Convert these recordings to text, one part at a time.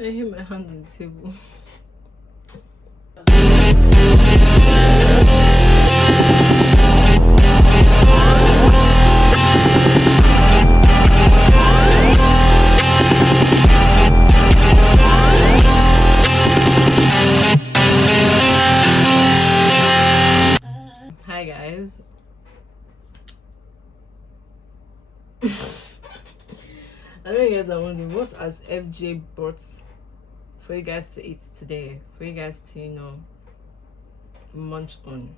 I hit my hand on the table. Hi guys. I know you guys are wondering what has FJ brought for you guys to eat today, for you guys to, munch on.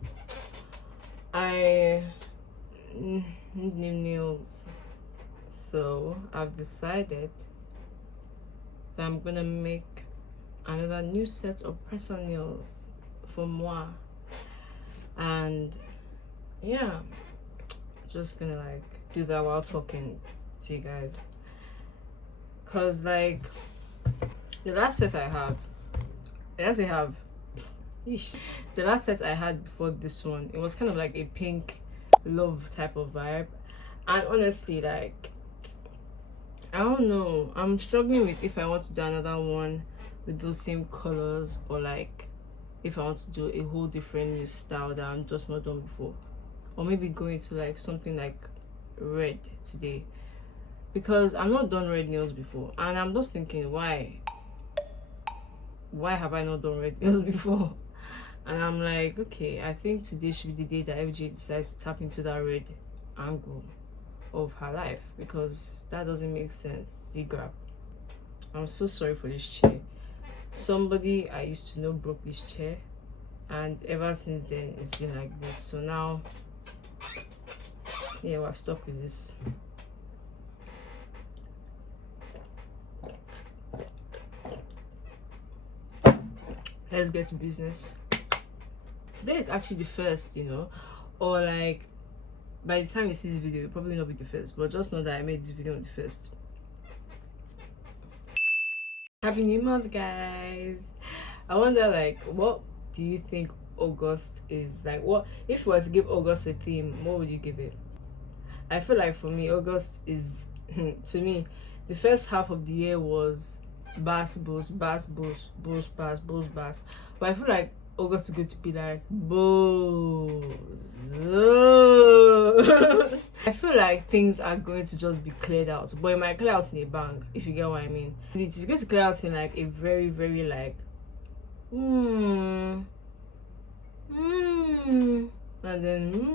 I need new nails, so I've decided that I'm gonna make another new set of press-on nails for moi, and yeah, just gonna do that while talking to you guys, cause the last set I have, the last set I had before this one, it was kind of like a pink love type of vibe, and honestly, I don't know, I'm struggling with if I want to do another one with those same colors, or if I want to do a whole different new style that I'm just not done before, or maybe going to something like red today, because I'm not done red nails before, and I'm just thinking, why have I not done red nails before? And I'm like, okay, I think today should be the day that FJ decides to tap into that red angle of her life, because that doesn't make sense. Z-grab. I'm so sorry for this chair. Somebody I used to know broke this chair, and ever since then it's been like this. So now, yeah, we're stuck with this. Let's get to business. Today is actually the first, or by the time you see this video, it'll probably not be the first, but just know that I made this video on the first. Happy New Month, guys. I wonder, what do you think August is? What if you were to give August a theme, what would you give it? I feel like for me, August is to me, the first half of the year was bass, boost, bass, boost, boost, bass, boost, bass. But I feel like August is going to be like boost. I feel like things are going to just be cleared out, but it might clear out in a bang, if you get what I mean. It's going to clear out in a very, very and then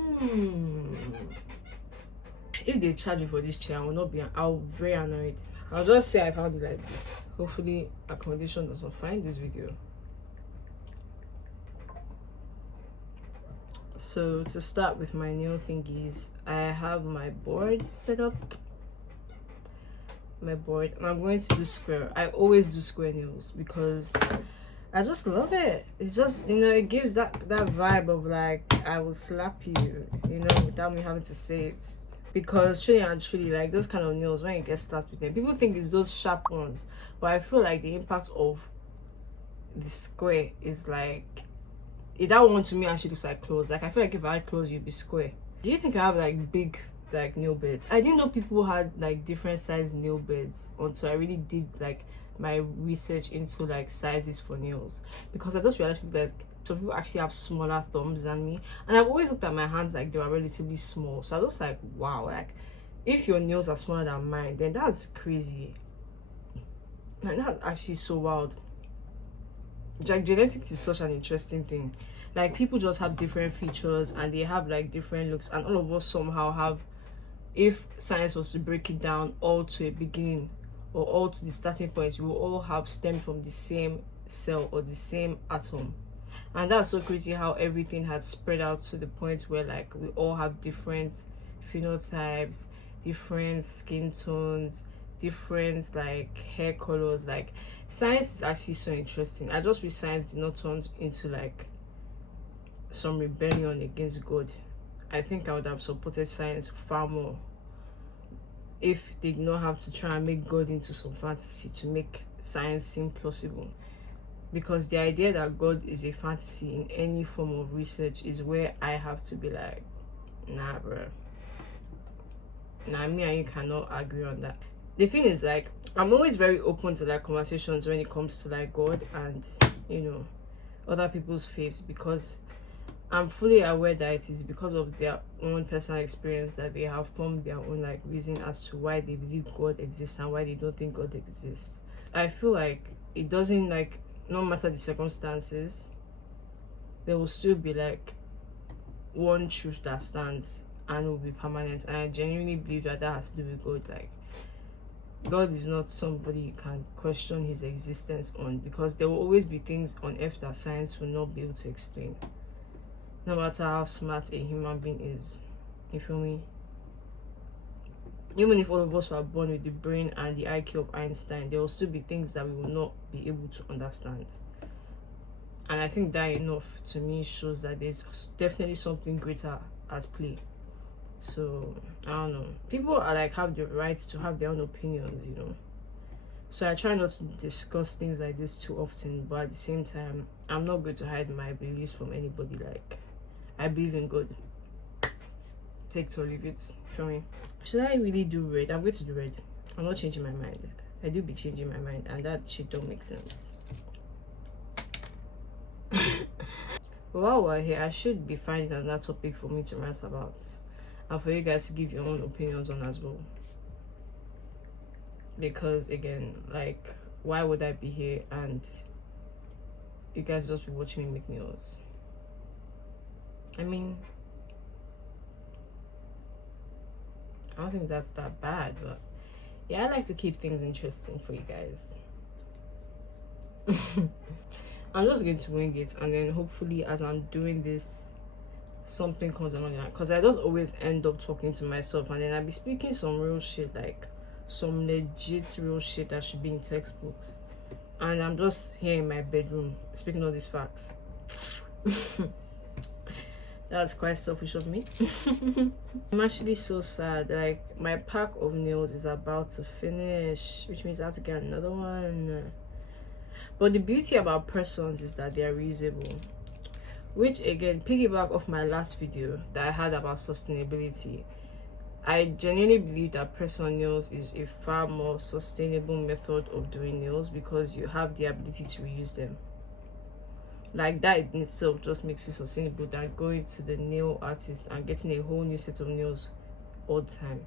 If they charge me for this chair, I'll be very annoyed. I'll just say I found it like this. Hopefully accommodation doesn't find this video. So to start with my nail thingies, I have my board set up. And I'm going to do square. I always do square nails because I just love it. It's just, it gives that vibe of I will slap you, without me having to say it. Because truly and truly, those kind of nails, when you get slapped with them, people think it's those sharp ones, but I feel like the impact of the square is that one to me actually looks like clothes. I feel like if I had clothes, you'd be square. Do you think I have big nail beds? I didn't know people had different size nail beds until I really did my research into sizes for nails, because I just realized some people actually have smaller thumbs than me, and I've always looked at my hands they were relatively small. So I was wow, if your nails are smaller than mine, then that's crazy. That's actually so wild. Genetics is such an interesting thing. People just have different features and they have different looks, and all of us somehow have, if science was to break it down all to a beginning or all to the starting point, we will all have stemmed from the same cell or the same atom. And that's so crazy how everything had spread out to the point where we all have different phenotypes, different skin tones, different hair colors. Science is actually so interesting. I just wish science did not turn into some rebellion against God. I think I would have supported science far more if they did not have to try and make God into some fantasy to make science seem plausible. Because the idea that God is a fantasy in any form of research is where I have to be nah, bro. Nah, me and you cannot agree on that. the thing is, like, I'm always very open to like conversations when it comes to like God and, you know, other people's faiths, because I'm fully aware that it is because of their own personal experience that they have formed their own like reason as to why they believe God exists and why they don't think God exists. I feel like it doesn't, like, no matter the circumstances, there will still be like one truth that stands and will be permanent. And I genuinely believe that that has to do with God. Like, God is not somebody you can question his existence on, because there will always be things on earth that science will not be able to explain, no matter how smart a human being is. You feel me? Even if all of us were born with the brain and the IQ of Einstein, there will still be things that we will not be able to understand. And I think that enough to me shows that there's definitely something greater at play. So I don't know. People are like have the right to have their own opinions, you know. So I try not to discuss things like this too often, but at the same time, I'm not going to hide my beliefs from anybody. Like, I believe in God. Take it or leave it. Feel me? Should I really do red? I'm going to do red. I'm not changing my mind. I do be changing my mind, and that shit don't make sense. But while we're here, I should be finding another topic for me to rant about, and for you guys to give your own opinions on as well. Because again, like, why would I be here and you guys just be watching me make news? I mean, I don't think that's that bad, but yeah, I like to keep things interesting for you guys. I'm just going to wing it, and then hopefully as I'm doing this, something comes along the line, because I just always end up talking to myself, and then I'll be speaking some real shit, like some legit real shit that should be in textbooks, and I'm just here in my bedroom speaking all these facts. That's quite selfish of me. I'm actually so sad. Like, my pack of nails is about to finish, which means I have to get another one. But the beauty about press-ons is that they are reusable, which again piggyback off my last video that I had about sustainability. I genuinely believe that press-on nails is a far more sustainable method of doing nails, because you have the ability to reuse them. Like, that in itself just makes it sustainable than going to the nail artist and getting a whole new set of nails all the time.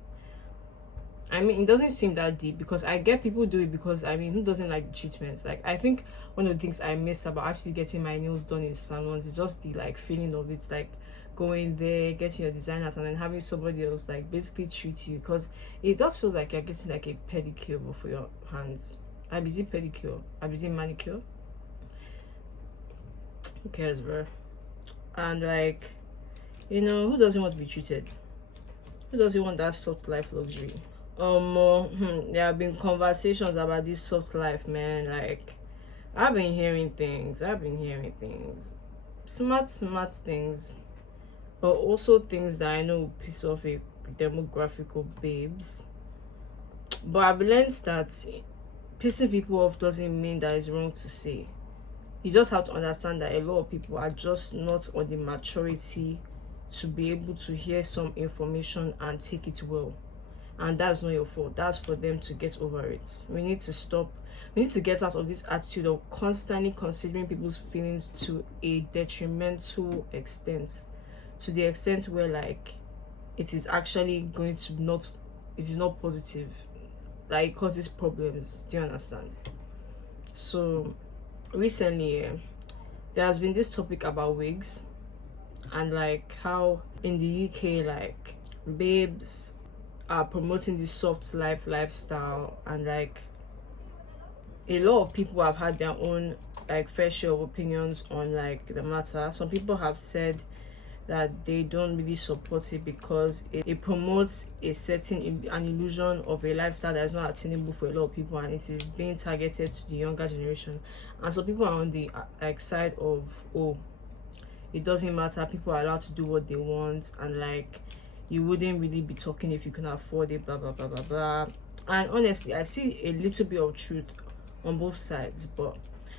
I mean, it doesn't seem that deep, because I get people do it because, I mean, who doesn't like treatments? Like, I think one of the things I miss about actually getting my nails done in salons is just the like feeling of it, like going there, getting your designers, and then having somebody else like basically treat you, because it does feel like you're getting like a pedicure but for your hands. I busy pedicure, I busy manicure. Who cares, bro? And like, you know, who doesn't want to be treated? Who doesn't want that soft life luxury? There have been conversations about this soft life, man. Like, I've been hearing things. Smart things, but also things that I know piss off a demographic of babes. But I've learned that pissing people off doesn't mean that it's wrong to say. You just have to understand that a lot of people are just not on the maturity to be able to hear some information and take it well. And that's not your fault. That's for them to get over it. We need to stop. We need to get out of this attitude of constantly considering people's feelings to a detrimental extent. To the extent where, like, it is actually going to not, it is not positive. Like, it causes problems. Do you understand? So, recently, there has been this topic about wigs. And, like, how in the UK, like, babes are promoting this soft life lifestyle, and like a lot of people have had their own like fair share of opinions on like the matter. Some people have said that they don't really support it because it promotes a certain an illusion of a lifestyle that is not attainable for a lot of people, and it is being targeted to the younger generation. And some people are on the like side of, oh, it doesn't matter, people are allowed to do what they want, and like you wouldn't really be talking if you can afford it, blah blah blah blah blah. And honestly, I see a little bit of truth on both sides, but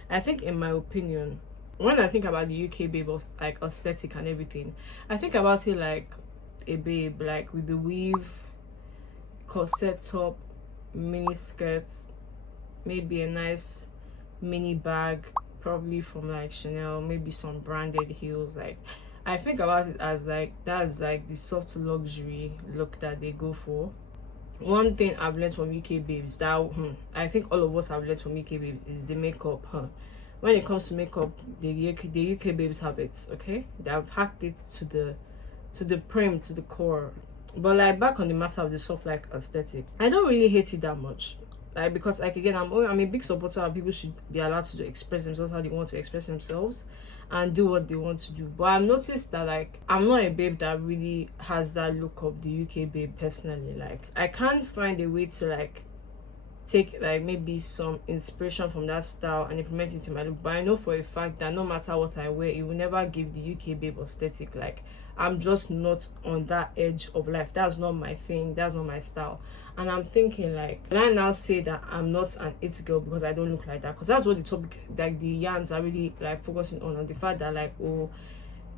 I think, in my opinion, when I think about the UK babe, like aesthetic and everything, I think about it like a babe, like with the weave, corset top, mini skirts, maybe a nice mini bag, probably from like Chanel, maybe some branded heels. Like, I think about it as like that's like the soft luxury look that they go for. One thing I've learned from UK babes that I think all of us have learned from UK babes is the makeup. When it comes to makeup, the UK babes have it. Okay, they have hacked it to the prim, to the core. But like, back on the matter of the soft like aesthetic, I don't really hate it that much. Like, because like, again, I'm a big supporter of people should be allowed to express themselves how they want to express themselves and do what they want to do. But I've noticed that like, I'm not a babe that really has that look of the UK babe personally. Like, I can't find a way to like take like maybe some inspiration from that style and implement it into my look. But I know for a fact that no matter what I wear, it will never give the UK babe aesthetic. Like, I'm just not on that edge of life. That's not my thing. That's not my style. And I'm thinking like, can I now say that I'm not an it girl because I don't look like that? Because that's what the topic, like the yarns are really like focusing on the fact that like, oh,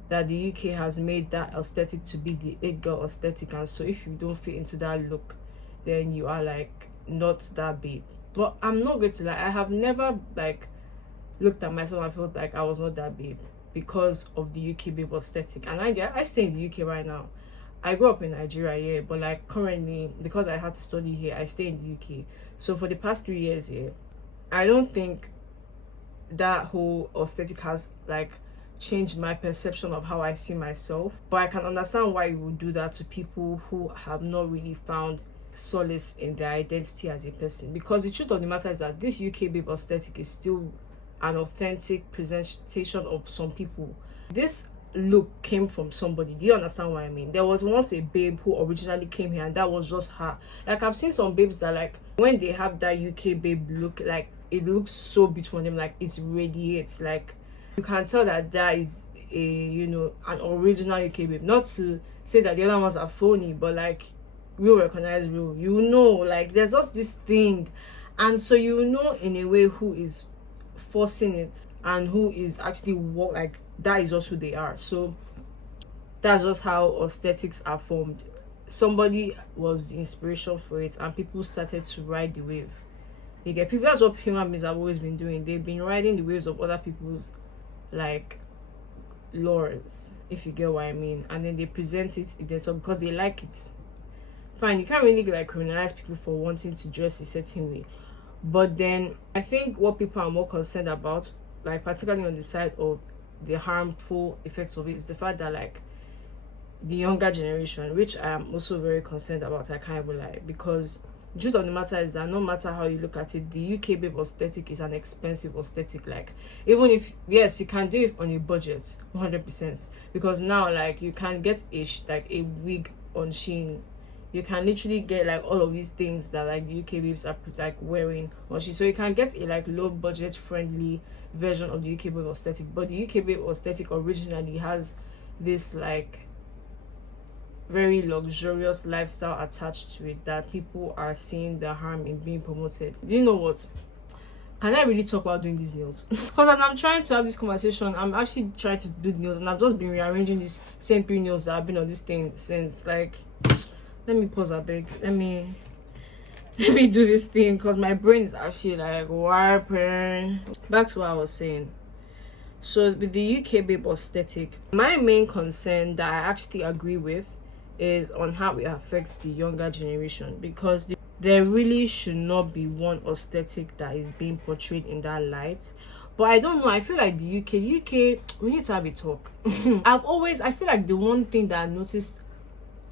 that the UK has made that aesthetic to be the it girl aesthetic, and so if you don't fit into that look, then you are like not that babe. But I'm not going to lie, I have never like looked at myself and felt like I was not that babe because of the UK babe aesthetic. And I stay in the UK right now. I grew up in Nigeria, yeah, but like currently, because I had to study here, I stay in the UK. So for the past 3 years here, I don't think that whole aesthetic has like changed my perception of how I see myself. But I can understand why you would do that to people who have not really found solace in their identity as a person. Because the truth of the matter is that this UK babe aesthetic is still an authentic presentation of some people. This look came from somebody. Do you understand what I mean? There was once a babe who originally came here and that was just her. Like, I've seen some babes that like when they have that UK babe look, like it looks so beautiful on them, like it radiates. Like, you can tell that that is a, you know, an original UK babe. Not to say that the other ones are phony, but like, real recognize real, you know, like there's just this thing. And so you know in a way who is forcing it and who is actually what, like that is just who they are. So that's just how aesthetics are formed. Somebody was the inspiration for it and people started to ride the wave. You get people, that's what human beings have always been doing. They've been riding the waves of other people's like lores, if you get what I mean, and then they present it if so because they like it. Fine, you can't really like criminalize people for wanting to dress a certain way. But then I think what people are more concerned about, like particularly on the side of the harmful effects of it, is the fact that like the younger generation, which I am also very concerned about, I can't even lie, because the truth of the matter is that no matter how you look at it, the UK babe aesthetic is an expensive aesthetic. Like, even if yes, you can do it on a budget 100%, because now like you can get a wig on Shein. You can literally get like all of these things that like the UK babes are like wearing on Shein. So you can get a like low budget friendly version of the UK babe aesthetic. But the UK babe aesthetic originally has this like very luxurious lifestyle attached to it that people are seeing the harm in being promoted. Do you know what? Can I really talk about doing these nails? Because as I'm trying to have this conversation, I'm actually trying to do nails, and I've just been rearranging these same 3 nails that I've been on this thing since like. Let me pause a bit. Let me do this thing because my brain is actually like warping. Back to what I was saying. So with the UK babe aesthetic, my main concern that I actually agree with is on how it affects the younger generation, because there really should not be one aesthetic that is being portrayed in that light. But I don't know, I feel like the UK, we need to have a talk. I feel like the one thing that I noticed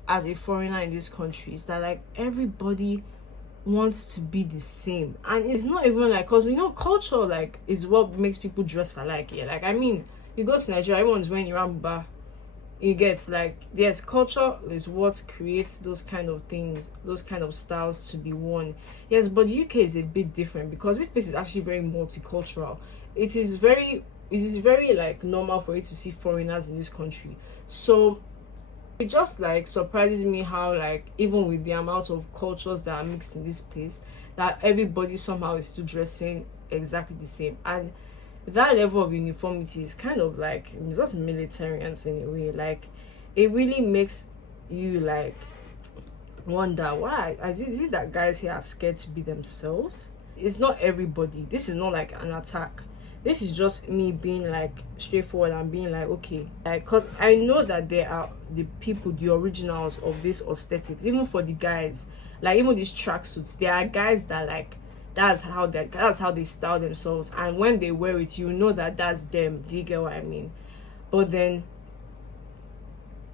as a foreigner in this country is that like everybody wants to be the same, and it's not even like, because you know culture like is what makes people dress alike. Yeah, like I mean, you go to Nigeria, everyone's wearing Iramba. It gets like, yes, culture is what creates those kind of things, those kind of styles to be worn. Yes, but the UK is a bit different because this place is actually very multicultural. It is very like normal for you to see foreigners in this country. So it just like surprises me how like even with the amount of cultures that are mixed in this place, that everybody somehow is still dressing exactly the same. And that level of uniformity is kind of like, it's just militarians in a way. Like, it really makes you like wonder why is it that guys here are scared to be themselves. It's not everybody. This is not like an attack. This is just me being like straightforward and being like, okay, like, because I know that there are the people, the originals of this aesthetics, even for the guys, like even these tracksuits, there are guys that like that's how they style themselves, and when they wear it, you know that that's them. Do you get what I mean? But then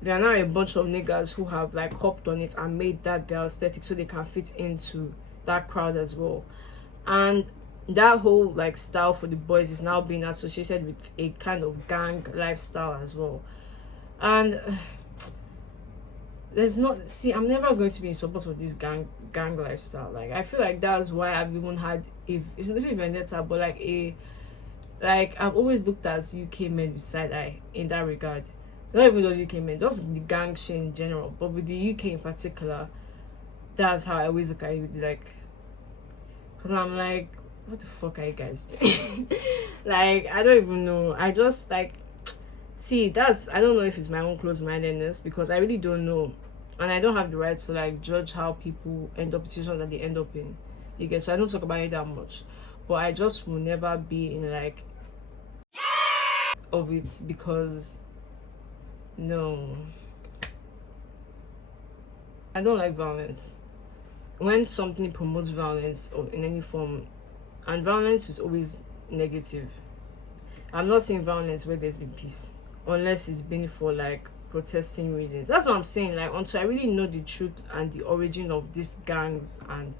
there are now a bunch of niggas who have like hopped on it and made that their aesthetic so they can fit into that crowd as well. And that whole like style for the boys is now being associated with a kind of gang lifestyle as well. And there's not, see, I'm never going to be in support of this gang lifestyle. Like I feel like that's why I've even had, if it's not even vendetta, but like I've always looked at UK men with side eye in that regard. Not even those UK men, just the gang shit in general, but with the UK in particular, that's how I always look at it. Like, because I'm like, what the fuck are you guys doing? Like, I don't even know. I just like, see, I don't know if it's my own close-mindedness, because I really don't know, and I don't have the right to like judge how people end up in situations that they end up in. You get, so I don't talk about it that much, but I just will never be in like of it, because no, I don't like violence. When something promotes violence or in any form, and violence is always negative. I'm not saying violence where there's been peace, unless it's been for like protesting reasons. That's what I'm saying. Like, until I really know the truth and the origin of these gangs and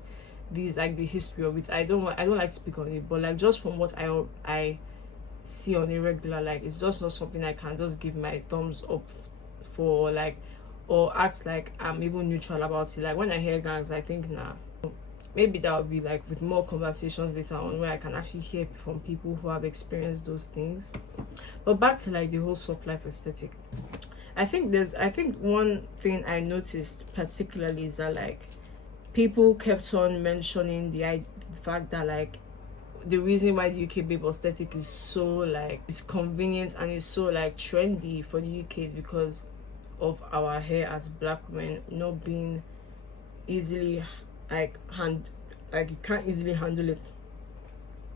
these like the history of it, I don't like to speak on it. But like, just from what I see on a regular, like, it's just not something I can just give my thumbs up for, like, or act like I'm even neutral about it. Like, when I hear gangs, I think, nah, maybe that would be like with more conversations later on where I can actually hear from people who have experienced those things. But back to like the whole soft life aesthetic, I think one thing I noticed particularly is that like people kept on mentioning the fact that like the reason why the UK babe aesthetic is so like it's convenient and it's so like trendy for the UK is because of our hair as black women not being easily like you can't easily handle it,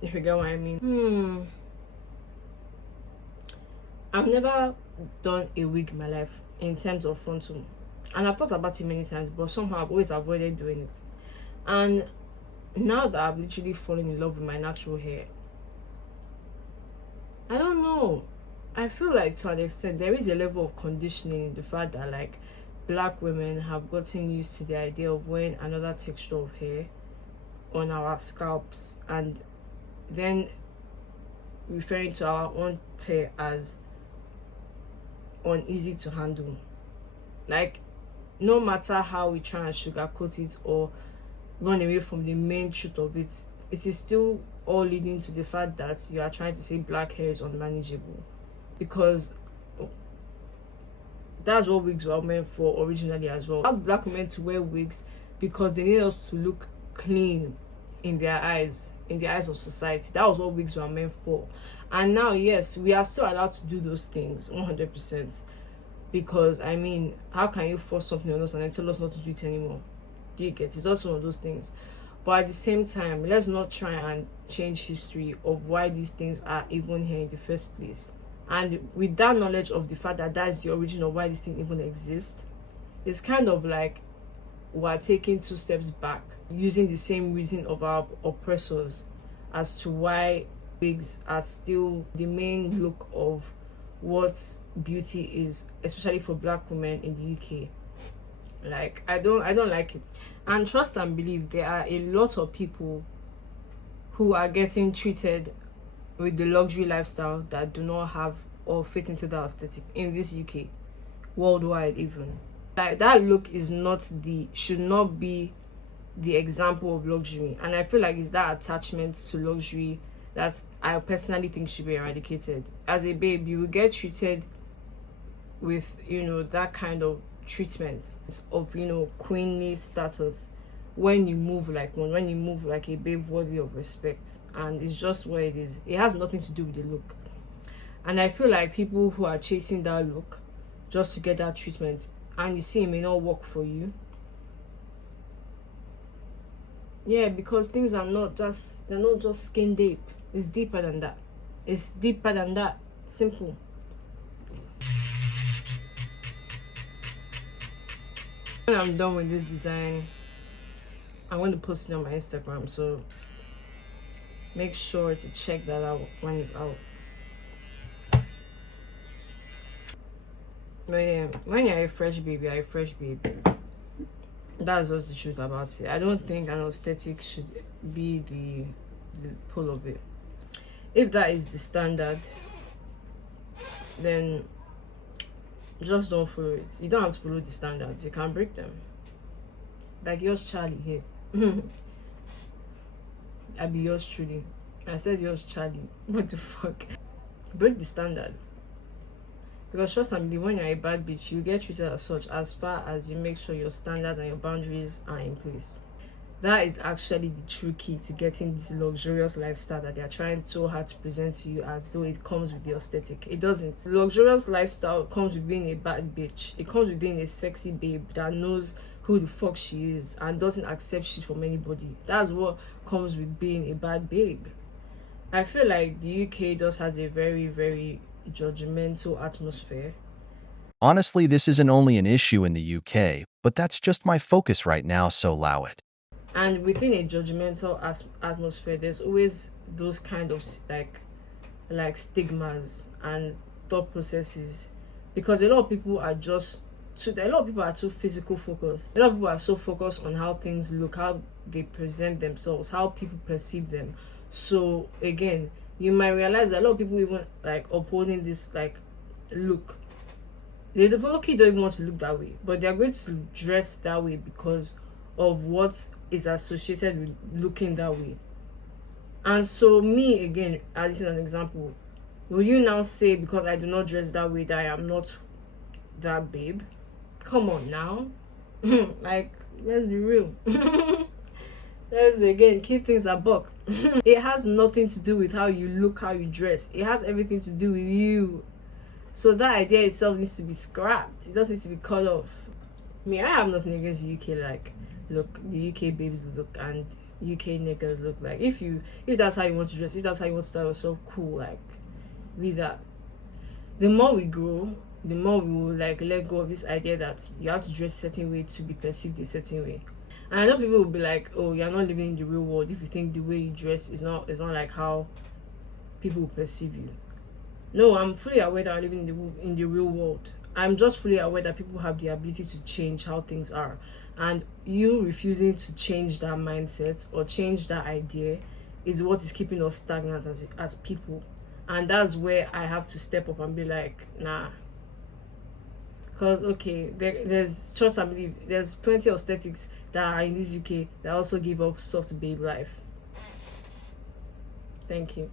if you get what I mean. I've never done a wig in my life in terms of frontal, and I've thought about it many times, but somehow I've always avoided doing it. And now that I've literally fallen in love with my natural hair, I don't know, I feel like to an extent there is a level of conditioning in the fact that like black women have gotten used to the idea of wearing another texture of hair on our scalps, and then referring to our own hair as uneasy to handle. Like, no matter how we try and sugarcoat it or run away from the main truth of it, it is still all leading to the fact that you are trying to say black hair is unmanageable, because that's what wigs were meant for originally as well. How black women to wear wigs because they need us to look clean in their eyes, in the eyes of society. That was what wigs were meant for. And now, yes, we are still allowed to do those things 100%, because I mean, how can you force something on us and then tell us not to do it anymore? Do you get it? It's also one of those things. But at the same time, let's not try and change history of why these things are even here in the first place. And with that knowledge of the fact that that's the origin of why this thing even exists, it's kind of like we're taking 2 steps back, using the same reason of our oppressors as to why wigs are still the main look of what beauty is, especially for black women in the UK. Like, I don't like it. And trust and believe, there are a lot of people who are getting treated with the luxury lifestyle that do not have or fit into that aesthetic in this UK, worldwide even. Like, that look should not be the example of luxury. And I feel like it's that attachment to luxury that I personally think should be eradicated. As a babe, you will get treated with, that kind of treatment of, queenly status when you move like one, when you move like a babe worthy of respect. And it's just what it is. It has nothing to do with the look. And I feel like people who are chasing that look just to get that treatment, and you see it may not work for you, Yeah, because things are not just, they're not just skin deep. It's deeper than that. It's deeper than that. Simple. When I'm done with this design, I'm going to post it on my Instagram, so make sure to check that out when it's out. But yeah, when you're a fresh baby, you're a fresh baby. That's just the truth about it. I don't think an aesthetic should be the pull of it. If that is the standard, then just don't follow it. You don't have to follow the standards. You can break them. Like yours, Charlie here. I be yours truly. I said yours, Charlie. What the fuck? Break the standard. Because trust me, when you're a bad bitch, you get treated as such as far as you make sure your standards and your boundaries are in place. That is actually the true key to getting this luxurious lifestyle that they're trying so hard to present to you as though it comes with the aesthetic. It doesn't. The luxurious lifestyle comes with being a bad bitch. It comes with being a sexy babe that knows who the fuck she is and doesn't accept shit from anybody. That's what comes with being a bad babe. I feel like the UK just has a very, very judgmental atmosphere. Honestly, this isn't only an issue in the UK, but that's just my focus right now, so allow it. And within a judgmental atmosphere, there's always those kind of like stigmas and thought processes, because a lot of people are too physical focused. A lot of people are so focused on how things look, how they present themselves, how people perceive them. So again, you might realize that a lot of people even like upholding this like look, they definitely don't even want to look that way, but they're going to dress that way because of what is associated with looking that way. And so me again, as this is an example, will you now say because I do not dress that way that I am not that babe? Come on now. Like, let's be real. Let's again keep things a buck. It has nothing to do with how you look, how you dress. It has everything to do with you. So that idea itself needs to be scrapped. It doesn't need to be cut off. I have nothing against the UK. Like, look, the UK babes look and UK niggas look. Like, if that's how you want to dress, if that's how you want to style yourself, cool. Like, be that. The more we grow, the more we will like let go of this idea that you have to dress a certain way to be perceived a certain way. And I know people will be like, oh, you're not living in the real world if you think the way you dress is not like how people will perceive you. No, I'm fully aware that I'm living in the real world. I'm just fully aware that people have the ability to change how things are. And you refusing to change that mindset or change that idea is what is keeping us stagnant as people. And that's where I have to step up and be like, nah. Because, okay, there's, trust and believe, there's plenty of aesthetics that are in this UK that also give up soft babe life. Thank you.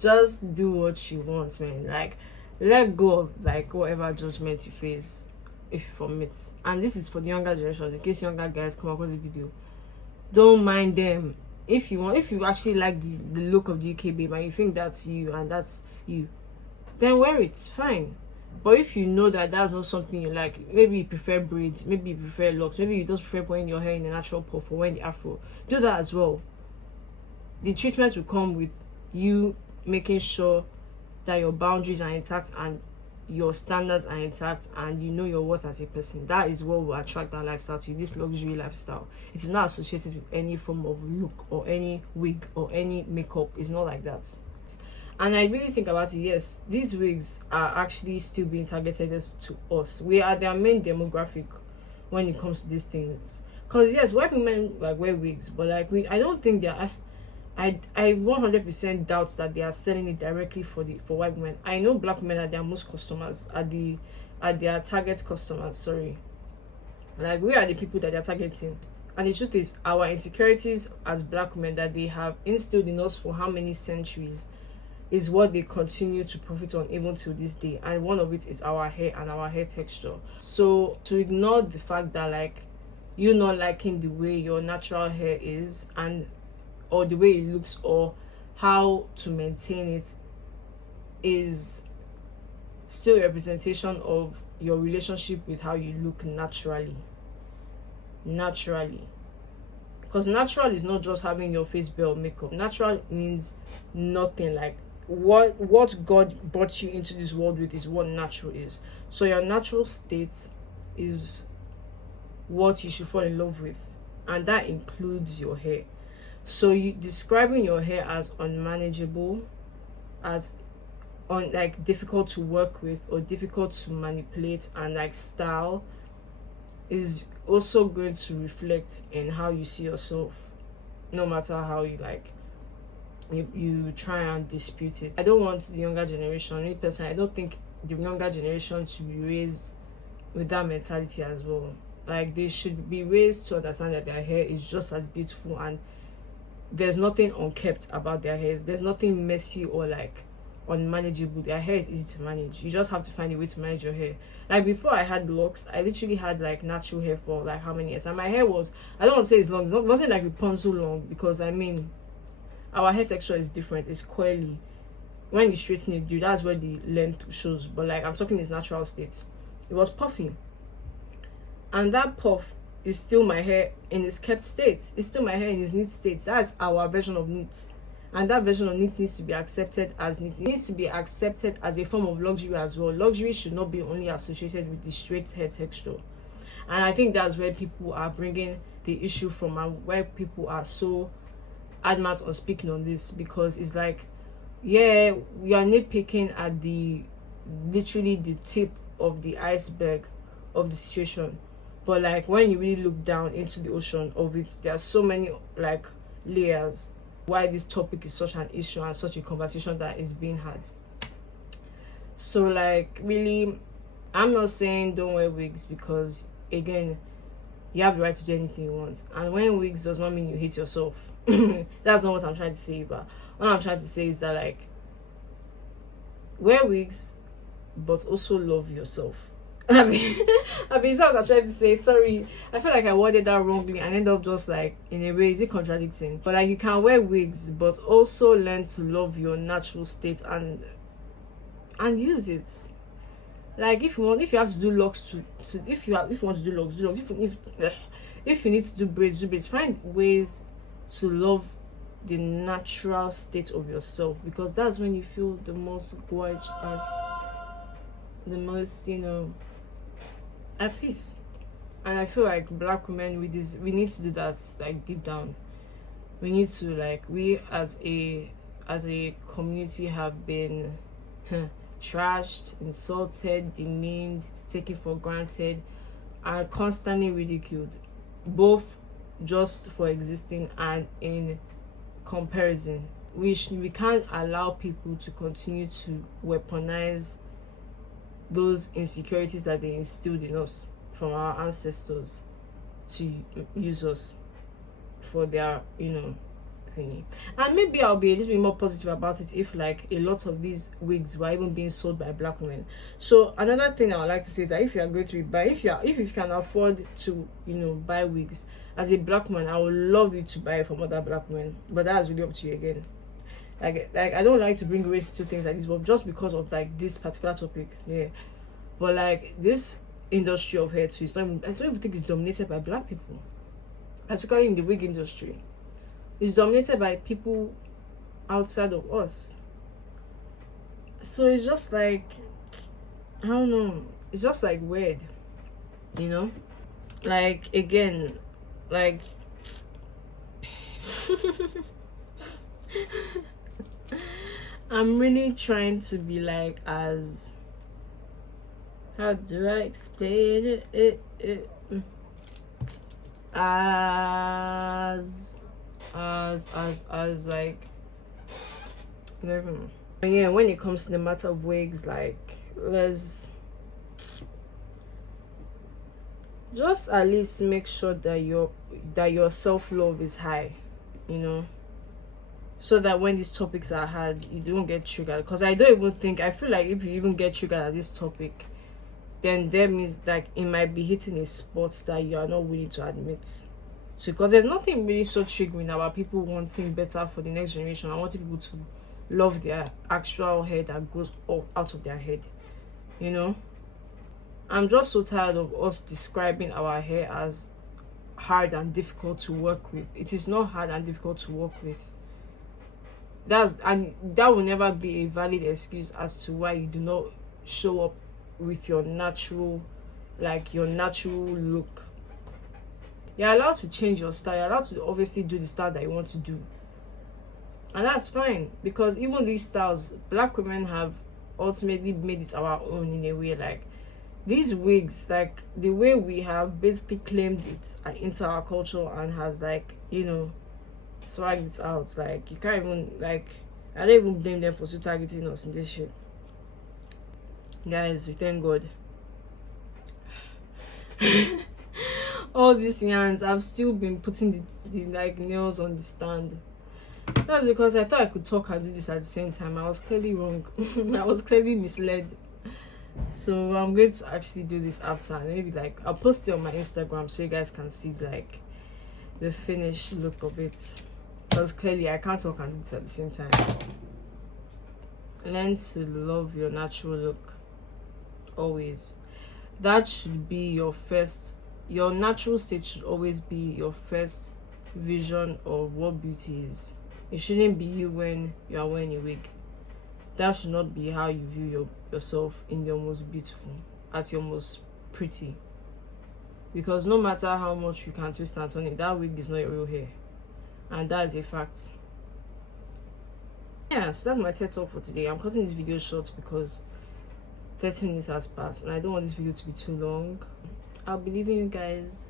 Just do what you want, man. Like, let go of like whatever judgment you face if you from it. And this is for the younger generation, in case younger guys come across the video, don't mind them. If you actually like the look of the UK babe and you think that's you and that's you, then wear it, fine. But if you know that that's not something you like, maybe you prefer braids, maybe you prefer locks, maybe you just prefer putting your hair in a natural puff or wearing the afro, do that as well. The treatment will come with you making sure that your boundaries are intact and your standards are intact and you know your worth as a person. That is what will attract that lifestyle to you, this luxury lifestyle. It is not associated with any form of look or any wig or any makeup. It's not like that. And I really think about it, yes, these wigs are actually still being targeted to us. We are their main demographic when it comes to these things. Because yes, white women like wear wigs, but like I don't think they are. I 100% doubt that they are selling it directly for white women. I know black women are their most customers, are their target customers. Sorry, like we are the people that they're targeting. And the truth is, our insecurities as black men that they have instilled in us for how many centuries is what they continue to profit on even till this day. And one of it is our hair and our hair texture. So to ignore the fact that like you not liking the way your natural hair is and or the way it looks or how to maintain it is still a representation of your relationship with how you look naturally. Because natural is not just having your face bare or makeup. Natural means nothing. Like what God brought you into this world with is what natural is. So your natural state is what you should fall in love with, and that includes your hair. So you describing your hair as unmanageable, as like difficult to work with or difficult to manipulate and like style, is also going to reflect in how you see yourself, no matter how you like you try and dispute it. I don't want the younger generation, me personally, I don't think the younger generation should be raised with that mentality as well. Like they should be raised to understand that their hair is just as beautiful, and there's nothing unkept about their hair. There's nothing messy or like unmanageable. Their hair is easy to manage. You just have to find a way to manage your hair. Like before I had locks, I literally had like natural hair for like how many years, and my hair was, I don't want to say it's long, it wasn't like Rapunzel long, because I mean our hair texture is different. It's coily. When you straighten it, that's where the length shows, but like I'm talking its natural state. It was puffy, and that puff is still my hair in its kept state. It's still my hair in its neat state. That's our version of neat. And that version of neat needs to be accepted as neat. It needs to be accepted as a form of luxury as well. Luxury should not be only associated with the straight hair texture. And I think that's where people are bringing the issue from, and where people are so adamant on speaking on this, because it's like, yeah, we are nitpicking at literally the tip of the iceberg of the situation, but like when you really look down into the ocean of it, there are so many like layers why this topic is such an issue and such a conversation that is being had. So like really, I'm not saying don't wear wigs, because again, you have the right to do anything you want, and wearing wigs does not mean you hate yourself. That's not what I'm trying to say, but what I'm trying to say is that like, wear wigs but also love yourself. I mean that's what I'm trying to say. Sorry, I feel like I worded that wrongly and end up just like, in a way, is it contradicting? But like, you can wear wigs but also learn to love your natural state and use it. Like if you have to do locks if you want to do locks, do locks. If you need to do braids, do braids. Find ways to love the natural state of yourself, because that's when you feel the most gorgeous, the most, at peace. And I feel like black women, we need to do that, like deep down. We need to, like, we as a community have been trashed, insulted, demeaned, taken for granted, and constantly ridiculed, both just for existing and in comparison. We can't allow people to continue to weaponize those insecurities that they instilled in us from our ancestors to use us for their thingy. And maybe I'll be a little bit more positive about it if like a lot of these wigs were even being sold by black women. So another thing I would like to say is that if you are going to buy, if you can afford to buy wigs as a black man, I would love you to buy it from other black men, but that's really up to you again. Like I don't like to bring race to things like this, but just because of like this particular topic, yeah. But like this industry of hair too, I don't even think it's dominated by black people, particularly in the wig industry. It's dominated by people outside of us. So it's just like, I don't know, it's just like weird, like again, like I'm really trying to be like, as how do I explain it? As like, never know. But yeah, when it comes to the matter of wigs, like, let's just at least make sure that your self-love is high, so that when these topics are had, you don't get triggered. Because I feel like if you even get triggered at this topic, then that means like it might be hitting a spot that you are not willing to admit. So, because there's nothing really so triggering about people wanting better for the next generation and wanting people to love their actual hair that grows up out of their head. I'm just so tired of us describing our hair as hard and difficult to work with. It is not hard and difficult to work with. That will never be a valid excuse as to why you do not show up with your natural look. You're allowed to change your style. You're allowed to obviously do the style that you want to do, and that's fine, because even these styles, black women have ultimately made it our own in a way. Like these wigs, like the way we have basically claimed it into our culture and has, like, swagged it out. Like you can't even, like, I don't even blame them for still targeting us in this shit. Guys, we thank God. All these yarns, I've still been putting the like nails on the stand. That's because I thought I could talk and do this at the same time. I was clearly wrong. I was clearly misled. So I'm going to actually do this after, and maybe like I'll post it on my Instagram so you guys can see like the finished look of it. Because clearly I can't talk and do this at the same time. Learn to love your natural look. Always. That should be your natural state should always be your first vision of what beauty is. It shouldn't be you when you are wearing a wig. That should not be how you view yourself in your most beautiful, at your most pretty. Because no matter how much you can twist and turn it, that wig is not your real hair. And that is a fact. Yeah, so that's my TED talk for today. I'm cutting this video short because 30 minutes has passed and I don't want this video to be too long. I'll be leaving you guys.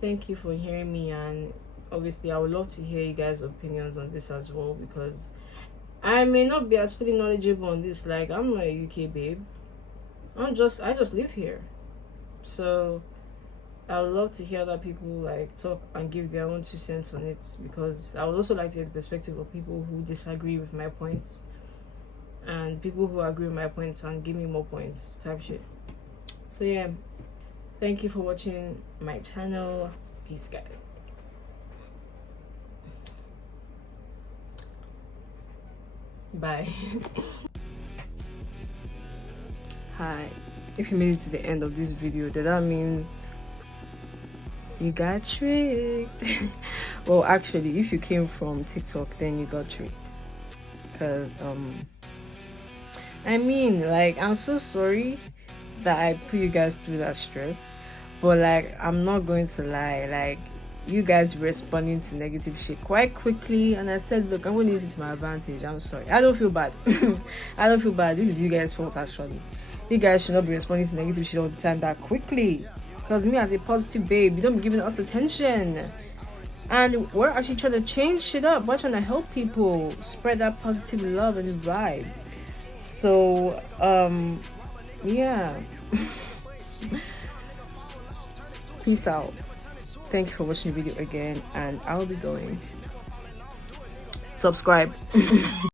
Thank you for hearing me, and obviously I would love to hear you guys' opinions on this as well, because I may not be as fully knowledgeable on this. Like, I'm not a UK babe. I just live here. So I would love to hear other people like talk and give their own 2 cents on it, because I would also like to get the perspective of people who disagree with my points and people who agree with my points and give me more points type shit. So yeah, thank you for watching my channel. Peace, guys. Bye. Hi, if you made it to the end of this video, then that means you got tricked. Well, actually, if you came from TikTok, then you got tricked, because I mean, like, I'm so sorry that I put you guys through that stress, but like, I'm not going to lie, like, you guys responding to negative shit quite quickly, and I said, look, I'm going to use it to my advantage. I'm sorry, I don't feel bad. I don't feel bad. This is you guys' fault, actually. You guys should not be responding to negative shit all the time that quickly, because me, as a positive babe, you don't be giving us attention, and we're actually trying to change shit up. We're trying to help people spread that positive love and vibe. So yeah. Peace out. Thank you for watching the video again, and I'll be going. Subscribe.